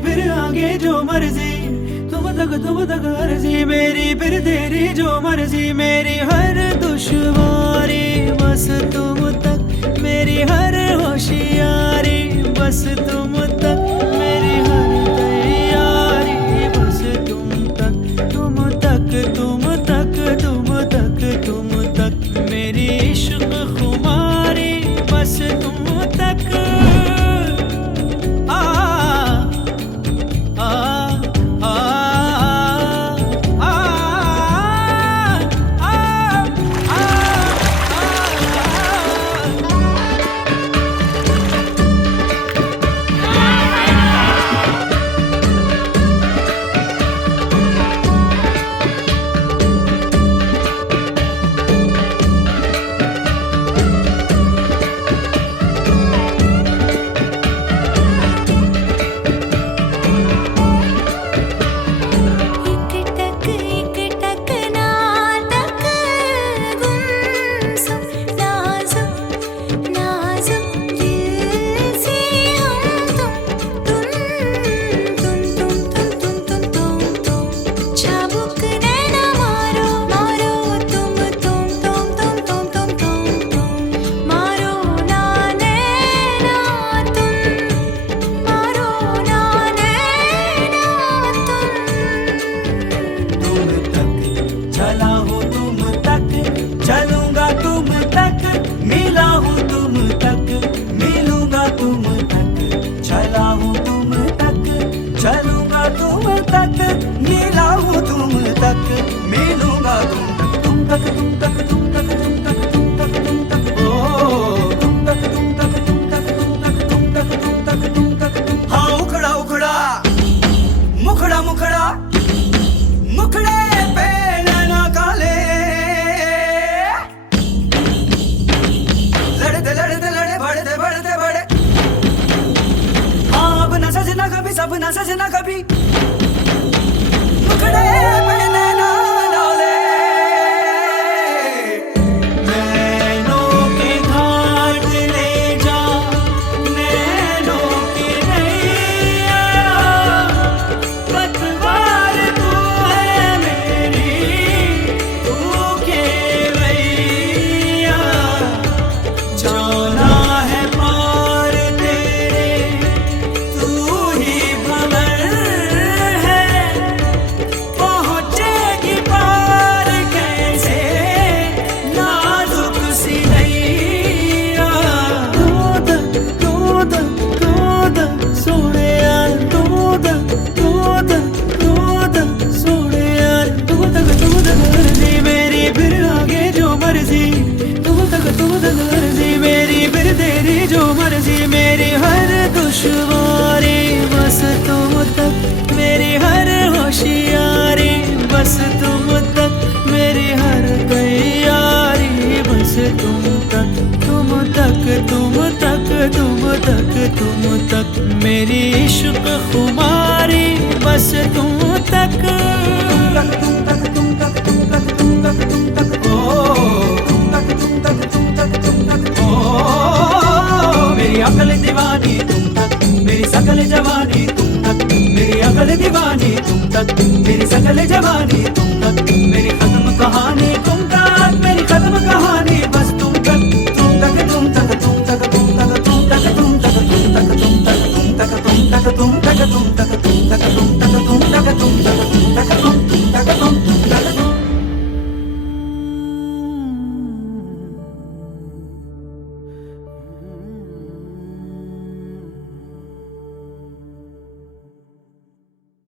फिर आगे जो मर्जी, तुम तक अर्जी मेरी, फिर तेरी जो मर्जी। मेरी हर दुश्वारी बस तुम तक, मेरी हर होशियारी बस तुम तक, मेरी हर तैयारी बस तुम तक, तुम तक तुम तक तुम तक तुम तक, मेरी इश्क खुमारी बस तुम तक। आ आ आ चलूंगा तुम तक, मिला हूँ तुम तक, मिलूंगा तुम तक, चला हूँ तुम तक, चलूंगा तुम तक, मिला हूँ तुम तक, मिलूंगा तुम तक, तुम तक तुम तक तुम तक तुम तक तुम तक तुम तक, ओ तुम तक तुम तक तुम तक तुम तक तुम तक तुम तक तुम तक तुम। हाँ उखड़ा उखड़ा मुखड़ा मुखड़ा मुखड़े पे नैना काले, सजना कभी सपना सजना कभी, मुखड़े पे नैना डाले, नैनों के घाट ले जा, नैनों की नैया, पतवार तू है मेरी, तू केवैया, जाना है पार तेरे, तू ही भंवर है, पहुंचेगी पार कैसे नाजुक सी नैया। सोने यार सोने यार, तुम तक अर्जी मेरी, फिर आगे जो मर्जी, तुम तक अर्जी मेरी, फिर तेरी जो मर्जी। मेरी हर दुश्वारी बस तुम तक, मेरी हर होशियारी बस तुम तक, मेरी हर तैयारी बस तुम तक, तुम तक तुम तक तुम तक तुम तक, मेरी इश्क खुमारी बस तुम तक, तुम तक तुम तक तुम तक तुम तक तुम तक तुम तक, ओ तुम तक तुम तक तुम तक तुम तक, ओ मेरी अकल दीवानी तुम तक, मेरी सकल जवानी तुम तक, मेरी अकल दीवानी तुम तक, मेरी सकल जवानी तुम तक, मेरी खत्म कहानी तुम तक, मेरी खत्म कहानी बस तुम तक, तुम तक तुम तक तुम तक तुम तक तुम तक तुम तक तुम तक तुम तक तुम तक तुम तक तुम तक तुम तक।